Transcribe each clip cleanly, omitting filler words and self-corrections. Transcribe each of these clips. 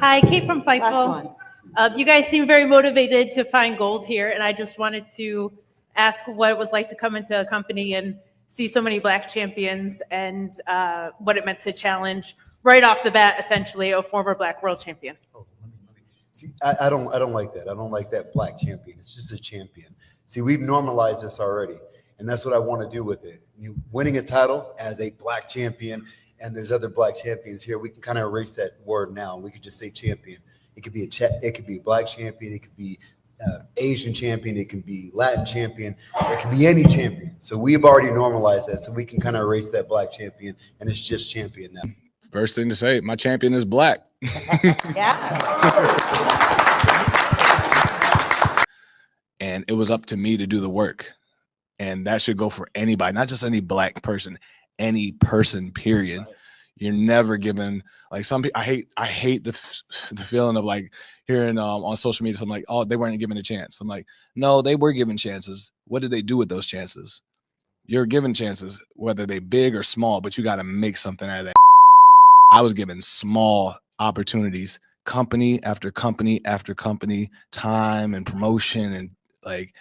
Hi, Kate from Last Fightful. one. You guys seem very motivated to find gold here, and I just wanted to ask what it was like to come into a company and see so many Black champions, and what it meant to challenge right off the bat, essentially, a former Black world champion. See, I don't like that. I don't like that Black champion. It's just a champion. See, we've normalized this already, and that's what I want to do with it. Winning a title as a Black champion, and there's other Black champions here, we can kind of erase that word now. We could just say champion. It could be a Black champion. It could be Asian champion. It can be Latin champion. It can be any champion. So we've already normalized that, so we can kind of erase that Black champion, and it's just champion now. First thing to say, my champion is Black. Yeah. And it was up to me to do the work. And that should go for anybody, not just any Black person, any person, period. You're never given, like, some people, I hate the feeling of like hearing on social media, something like, oh, they weren't given a chance. I'm like, no, they were given chances. What did they do with those chances? You're given chances, whether they big or small, but you got to make something out of that. I was given small opportunities, company after company after company, time and promotion, and like,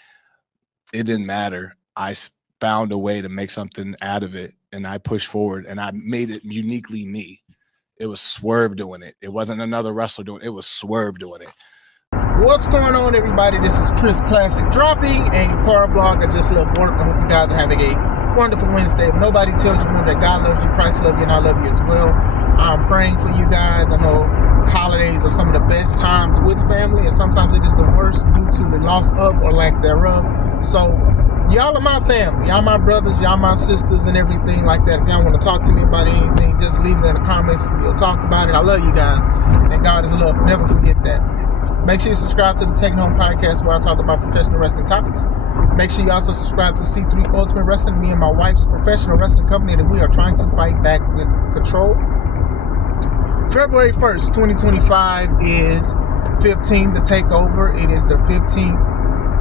it didn't matter. I found a way to make something out of it, and I pushed forward, and I made it uniquely me. It was Swerve doing it. It wasn't another wrestler doing it. It was Swerve doing it. What's going on, everybody? This is Chris Classic dropping a car blog. I just love work. I hope you guys are having a wonderful Wednesday. If nobody tells you, remember that God loves you, Christ loves you, and I love you as well. I'm praying for you guys. I know holidays are some of the best times with family, and sometimes it is the worst due to the loss of or lack thereof. So y'all are my family. Y'all my brothers. Y'all my sisters and everything like that. If y'all want to talk to me about anything, just leave it in the comments. We'll talk about it. I love you guys. And God is love. Never forget that. Make sure you subscribe to the Taking Home Podcast, where I talk about professional wrestling topics. Make sure you also subscribe to C3 Ultimate Wrestling, me and my wife's professional wrestling company that we are trying to fight back with Control. February 1st, 2025 is 15, the takeover. It is the 15th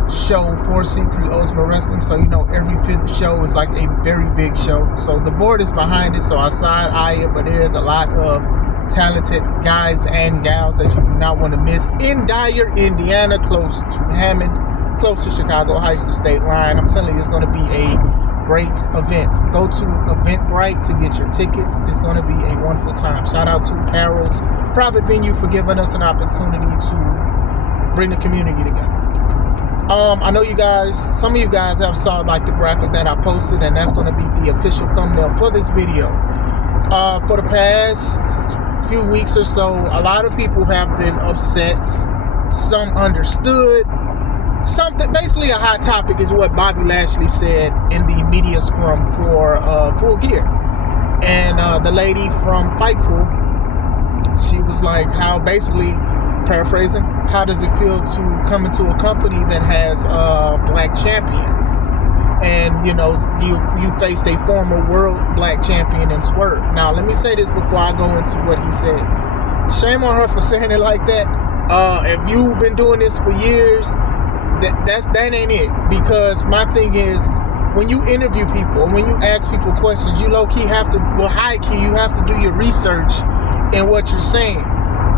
show for C3 Ultimate Wrestling, so you know every fifth show is like a very big show. So the board is behind it, so I side eye it, but there is a lot of talented guys and gals that you do not want to miss in Dyer, Indiana, close to Hammond, close to Chicago Heights, the state line. I'm telling you, it's going to be a great event. Go to Eventbrite to get your tickets. It's going to be a wonderful time. Shout out to Harold's Private Venue for giving us an opportunity to bring the community together. I know you guys, some of you guys have saw like the graphic that I posted, and that's going to be the official thumbnail for this video. For the past few weeks or so, a lot of people have been upset. Some understood. Something, basically a hot topic is what Bobby Lashley said in the media scrum for Full Gear. And the lady from Fightful, she was like, how, basically, paraphrasing, how does it feel to come into a company that has Black champions? And, you know, you faced a former world Black champion in Swerve. Now, let me say this before I go into what he said. Shame on her for saying it like that. If you've been doing this for years, that ain't it. Because my thing is, when you interview people, when you ask people questions, you low-key have to, well, high-key, you have to do your research in what you're saying.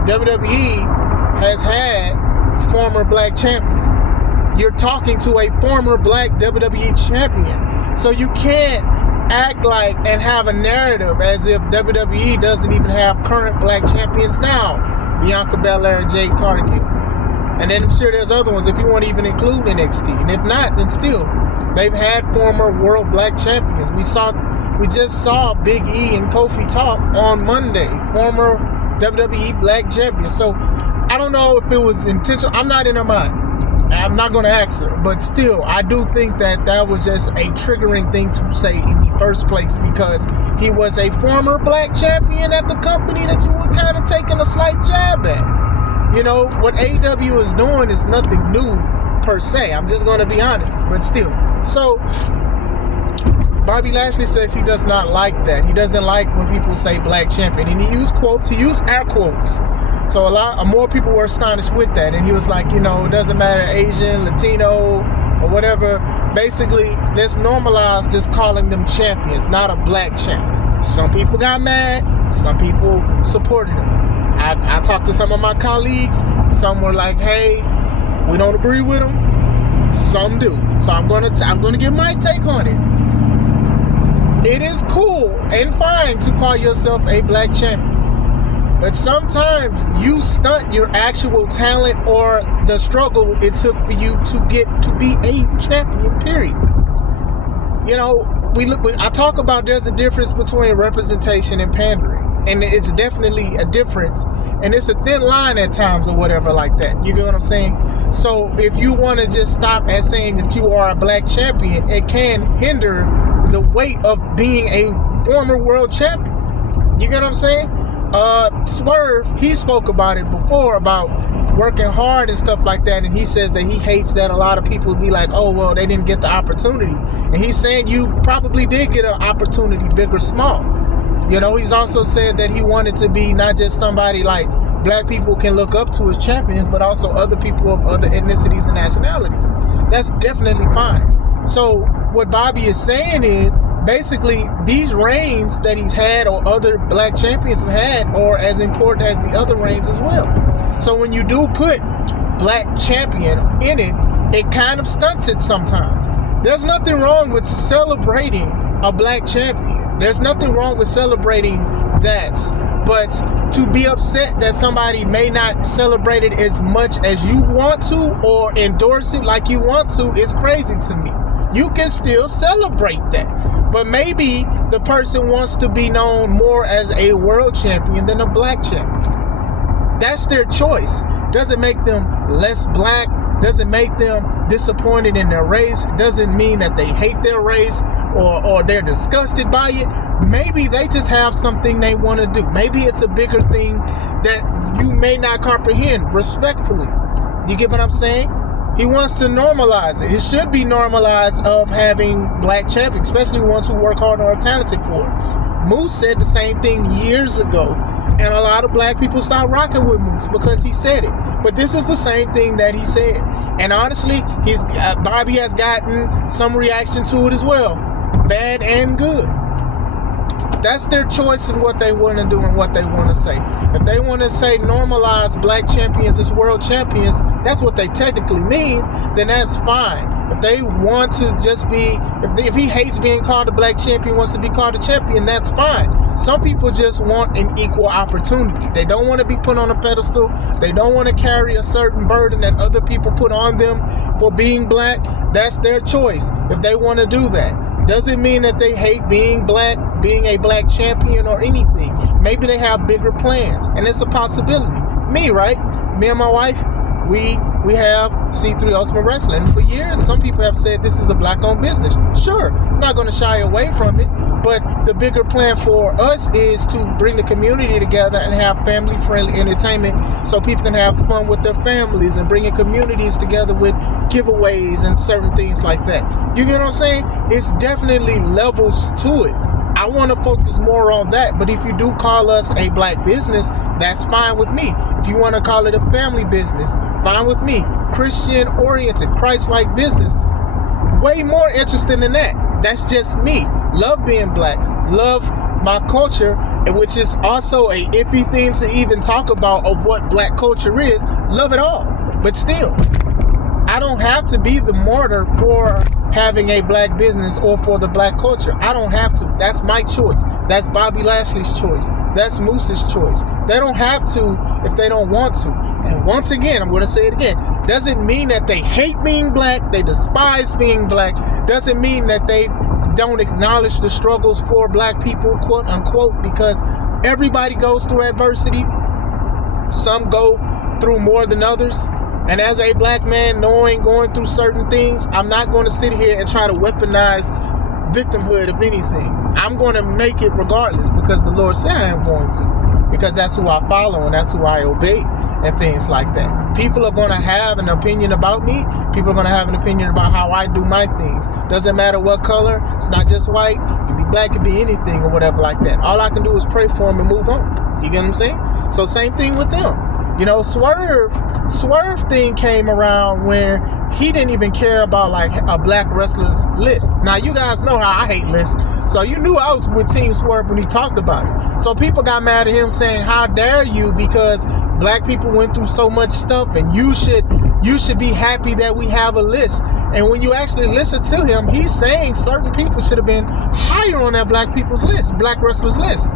WWE has had former Black champions. You're talking to a former Black WWE champion. So you can't act like and have a narrative as if WWE doesn't even have current Black champions now. Bianca Belair and Jade Cargill. And then I'm sure there's other ones if you want to even include NXT. And if not, then still, they've had former world Black champions. We just saw Big E and Kofi talk on Monday. Former WWE Black champions. So I don't know if it was intentional. I'm not in her mind. I'm not going to ask her. But still, I do think that that was just a triggering thing to say in the first place, because he was a former Black champion at the company that you were kind of taking a slight jab at. You know, what AEW is doing is nothing new per se. I'm just going to be honest. But still. So, Bobby Lashley says he does not like that. He doesn't like when people say Black champion. And he used quotes. He used air quotes. So a lot more people were astonished with that. And he was like, you know, it doesn't matter, Asian, Latino, or whatever. Basically, let's normalize just calling them champions, not a Black champ. Some people got mad. Some people supported him. I I talked to some of my colleagues. Some were like, hey, we don't agree with him. Some do. So I'm gonna give my take on it. It is cool and fine to call yourself a black champion. But sometimes you stunt your actual talent or the struggle it took for you to get to be a champion, period. You know, I talk about there's a difference between representation and pandering. And it's definitely a difference. And it's a thin line at times or whatever like that. You get what I'm saying? So if you want to just stop at saying that you are a black champion, it can hinder the weight of being a former world champion. You get what I'm saying? Swerve, he spoke about it before, about working hard and stuff like that, and he says that he hates that a lot of people be like, oh, well, they didn't get the opportunity. And he's saying you probably did get an opportunity, big or small. You know, he's also said that he wanted to be not just somebody like black people can look up to as champions, but also other people of other ethnicities and nationalities. That's definitely fine. So what Bobby is saying is, basically, these reigns that he's had or other black champions have had are as important as the other reigns as well. So when you do put black champion in it, it kind of stunts it sometimes. There's nothing wrong with celebrating a black champion. There's nothing wrong with celebrating that. But to be upset that somebody may not celebrate it as much as you want to or endorse it like you want to is crazy to me. You can still celebrate that. But maybe the person wants to be known more as a world champion than a black champion. That's their choice. Doesn't make them less black. Doesn't make them disappointed in their race. Doesn't mean that they hate their race or they're disgusted by it. Maybe they just have something they want to do. Maybe it's a bigger thing that you may not comprehend respectfully. You get what I'm saying? He wants to normalize it. It should be normalized of having black champions, especially ones who work hard and are talented for it. Moose said the same thing years ago, and a lot of black people stopped rocking with Moose because he said it. But this is the same thing that he said. And honestly, Bobby has gotten some reaction to it as well, bad and good. That's their choice in what they want to do and what they want to say. If they want to say normalize black champions as world champions, that's what they technically mean, then that's fine. If they want to just be, if he hates being called a black champion, wants to be called a champion, that's fine. Some people just want an equal opportunity. They don't want to be put on a pedestal. They don't want to carry a certain burden that other people put on them for being black. That's their choice. If they want to do that. Doesn't mean that they hate being black, being a black champion or anything. Maybe they have bigger plans, and it's a possibility. Me, right? Me and my wife, we have C3 Ultimate Wrestling. For years, some people have said this is a black-owned business. Sure, I'm not going to shy away from it, but the bigger plan for us is to bring the community together and have family-friendly entertainment so people can have fun with their families and bringing communities together with giveaways and certain things like that. You get what I'm saying? It's definitely levels to it. I want to focus more on that, but if you do call us a black business, that's fine with me. If you want to call it a family business, fine with me. Christian-oriented, Christ-like business, way more interesting than that. That's just me. Love being black, love my culture, which is also a iffy thing to even talk about of what black culture is. Love it all, but still, I don't have to be the martyr for having a black business or for the black culture. I don't have to. That's my choice. That's Bobby Lashley's choice. That's Moose's choice. They don't have to if they don't want to. And once again, I'm going to say it again, doesn't mean that they hate being black, they despise being black, doesn't mean that they don't acknowledge the struggles for black people, quote unquote, because everybody goes through adversity. Some go through more than others. And as a black man, going through certain things, I'm not going to sit here and try to weaponize victimhood of anything. I'm going to make it regardless because the Lord said I am going to. Because that's who I follow and that's who I obey and things like that. People are going to have an opinion about me. People are going to have an opinion about how I do my things. Doesn't matter what color. It's not just white. It could be black. It could be anything or whatever like that. All I can do is pray for them and move on. You get what I'm saying? So same thing with them. You know, Swerve thing came around where he didn't even care about like a black wrestler's list. Now you guys know how I hate lists, so you knew I was with Team Swerve when he talked about it. So people got mad at him saying, "How dare you? Because black people went through so much stuff, and you should be happy that we have a list." And when you actually listen to him, he's saying certain people should have been higher on that black wrestlers list,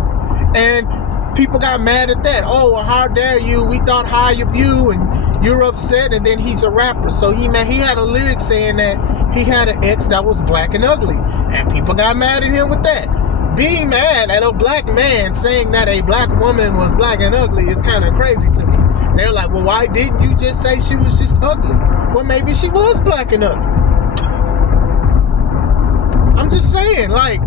and people got mad at that. Oh, well, how dare you? We thought high of you, and you're upset. And then he's a rapper, so he had a lyric saying that he had an ex that was black and ugly, and people got mad at him with that. Being mad at a black man saying that a black woman was black and ugly is kind of crazy to me. They're like, well, why didn't you just say she was just ugly? Well, maybe she was black and ugly. I'm just saying, like,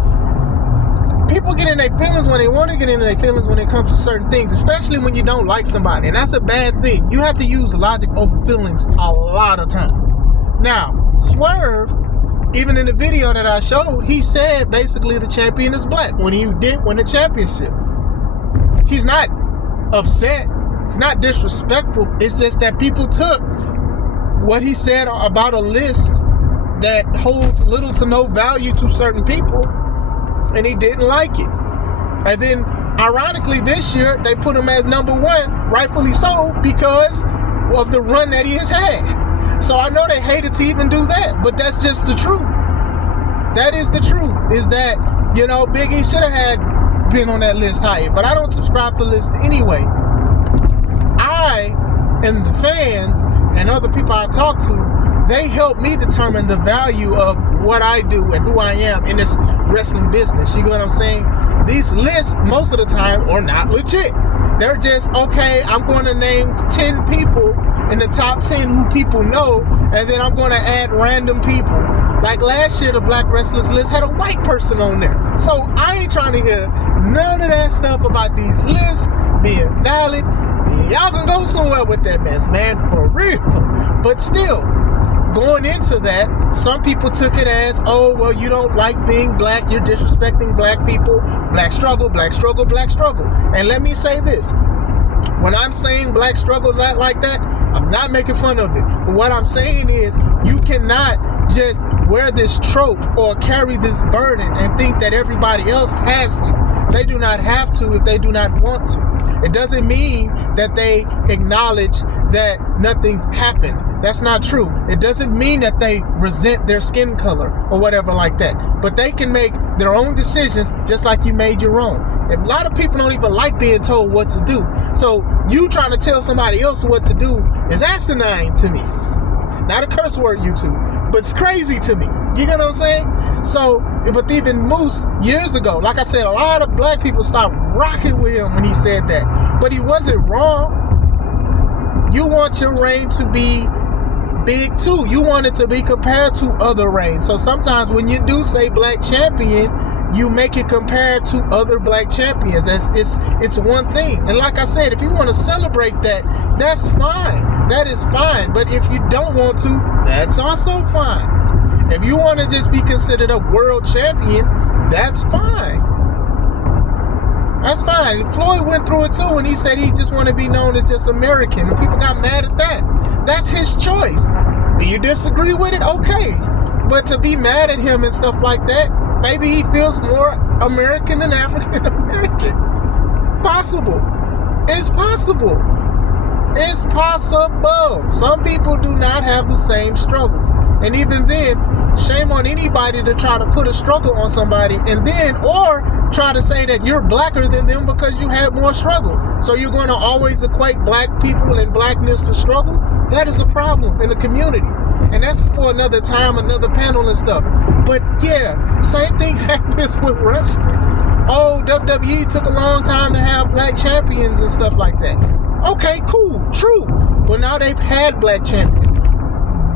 people get in their feelings when they want to get in their feelings when it comes to certain things, especially when you don't like somebody. And that's a bad thing. You have to use logic over feelings a lot of times. Now, Swerve, even in the video that I showed, he said basically the champion is black when he did win the championship. He's not upset. He's not disrespectful. It's just that people took what he said about a list that holds little to no value to certain people, and he didn't like it. And then, ironically, this year, they put him as number one, rightfully so, because of the run that he has had. So I know they hated to even do that, but that's just the truth. That is the truth, is that, you know, Big E should have had been on that list higher, but I don't subscribe to lists anyway. I and the fans and other people I talk to, they help me determine the value of what I do and who I am in this wrestling business. You get what I'm saying? These lists, most of the time, are not legit. They're just, okay, I'm going to name 10 people in the top 10 who people know, and then I'm going to add random people. Like last year, the black wrestlers list had a white person on there. So I ain't trying to hear none of that stuff about these lists being valid. Y'all can go somewhere with that mess, man, for real. But still, going into that, some people took it as, oh, well, you don't like being black, you're disrespecting black people, black struggle, black struggle, black struggle. And let me say this, when I'm saying black struggle like that, I'm not making fun of it. But what I'm saying is, you cannot just wear this trope or carry this burden and think that everybody else has to. They do not have to if they do not want to. It doesn't mean that they acknowledge that nothing happened. That's not true. It doesn't mean that they resent their skin color or whatever like that. But they can make their own decisions just like you made your own. A lot of people don't even like being told what to do. So you trying to tell somebody else what to do is asinine to me. Not a curse word, YouTube, but it's crazy to me. You get what I'm saying? So, but even Moose, years ago, like I said, a lot of black people stopped rocking with him when he said that. But he wasn't wrong. You want your reign to be big too. You want it to be compared to other reigns. So sometimes when you do say black champion, you make it compared to other black champions. It's one thing. And like I said, if you want to celebrate that, that's fine. That is fine. But if you don't want to, that's also fine. If you want to just be considered a world champion, that's fine. That's fine. Floyd went through it too when he said he just wanted to be known as just American, and people got mad at that. That's his choice. Do you disagree with it? Okay. But to be mad at him and stuff like that, maybe he feels more American than African American. Possible. It's possible. It's possible. Some people do not have the same struggles. And even then, shame on anybody to try to put a struggle on somebody and then, or try to say that you're blacker than them because you had more struggle. So you're going to always equate black people and blackness to struggle? That is a problem in the community. And that's for another time, another panel and stuff. But yeah, same thing happens with wrestling. Oh, WWE took a long time to have black champions and stuff like that. Okay, cool, true. But now they've had black champions.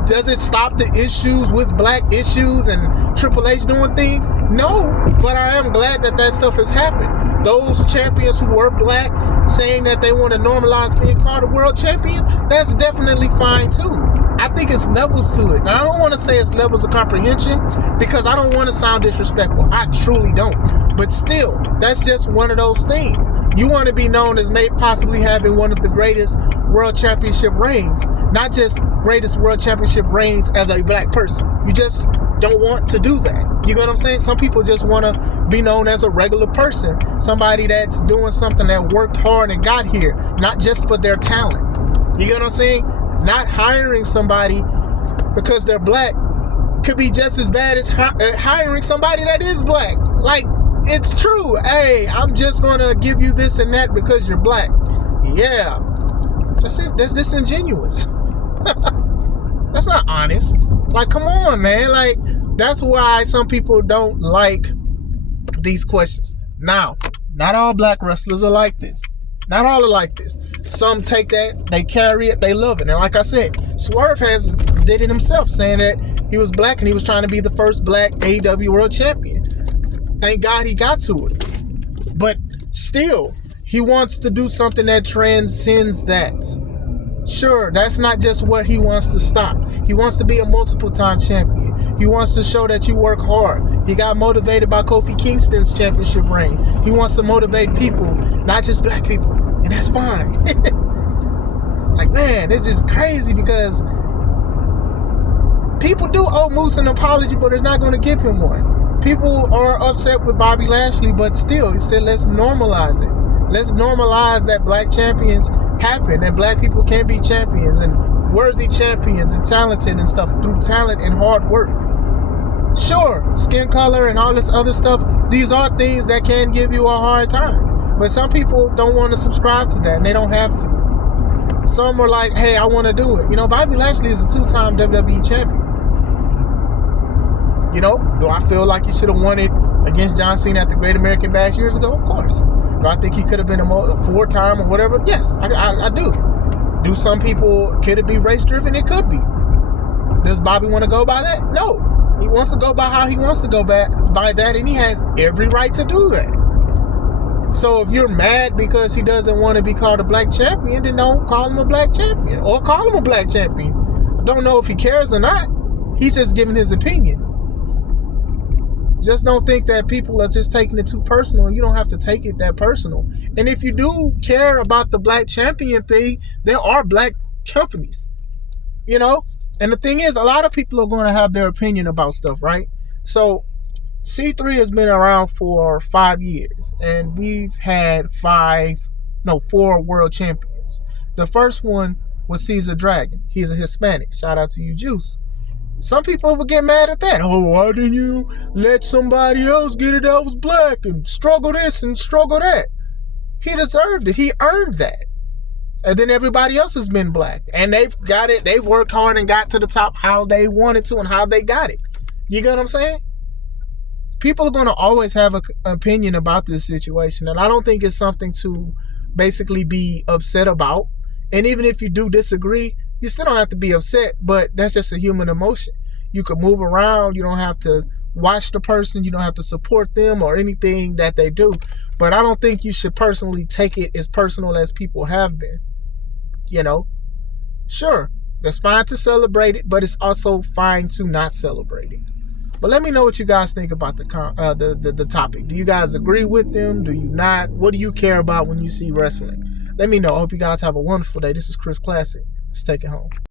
Does it stop the issues with black issues and Triple H doing things? No, but I am glad that that stuff has happened. Those champions who were black saying that they want to normalize being called a world champion, that's definitely fine too. I think it's levels to it. Now, I don't want to say it's levels of comprehension because I don't want to sound disrespectful. I truly don't. But still, that's just one of those things. You want to be known as possibly having one of the greatest world championship reigns, not just greatest world championship reigns as a black person. You just don't want to do that. You know what I'm saying? Some people just want to be known as a regular person, somebody that's doing something that worked hard and got here, not just for their talent. You know what I'm saying? Not hiring somebody because they're black could be just as bad as hiring somebody that is black. Like, it's true. Hey, I'm just gonna give you this and that because you're black. Yeah, that's it. That's disingenuous. That's not honest. Like, come on, man. Like, that's why some people don't like these questions. Now, not all black wrestlers are like this. Not all are like this. Some take that, they carry it, they love it. And like I said, Swerve did it himself, saying that he was black and he was trying to be the first black AEW world champion. Thank God he got to it. But still, he wants to do something that transcends that. Sure, that's not just where he wants to stop. He wants to be a multiple-time champion. He wants to show that you work hard. He got motivated by Kofi Kingston's championship reign. He wants to motivate people, not just black people. And that's fine. Like, man, it's just crazy because people do owe Moose an apology, but they're not going to give him one. People are upset with Bobby Lashley, but still, he said, let's normalize it. Let's normalize that black champions happen, that black people can be champions and worthy champions and talented and stuff through talent and hard work. Sure, skin color and all this other stuff, these are things that can give you a hard time. But some people don't want to subscribe to that and they don't have to. Some are like, hey, I want to do it. You know, Bobby Lashley is a 2-time WWE champion. You know, do I feel like he should have won it against John Cena at the Great American Bash years ago? Of course. Do I think he could have been a 4-time or whatever? Yes, I do. Do some people, could it be race driven? It could be. Does Bobby want to go by that? No. He wants to go by how he wants to go by that, and he has every right to do that. So if you're mad because he doesn't want to be called a black champion, then don't call him a black champion. Or call him a black champion. I don't know if he cares or not. He's just giving his opinion. Just don't think that people are just taking it too personal. You don't have to take it that personal. And if you do care about the black champion thing, there are black companies, you know? And the thing is, a lot of people are going to have their opinion about stuff, right? So C3 has been around for 5 years, and we've had 4 world champions. The first one was Caesar Dragon. He's a Hispanic. Shout out to you, Juice. Some people would get mad at that. Oh, why didn't you let somebody else get it that was black and struggle this and struggle that? He deserved it. He earned that. And then everybody else has been black. And they've got it. They've worked hard and got to the top how they wanted to and how they got it. You get what I'm saying? People are going to always have an opinion about this situation. And I don't think it's something to basically be upset about. And even if you do disagree, you still don't have to be upset, but that's just a human emotion. You can move around. You don't have to watch the person. You don't have to support them or anything that they do. But I don't think you should personally take it as personal as people have been. You know, sure, that's fine to celebrate it, but it's also fine to not celebrate it. But let me know what you guys think about the topic. Do you guys agree with them? Do you not? What do you care about when you see wrestling? Let me know. I hope you guys have a wonderful day. This is Chris Classic. Let's take it home.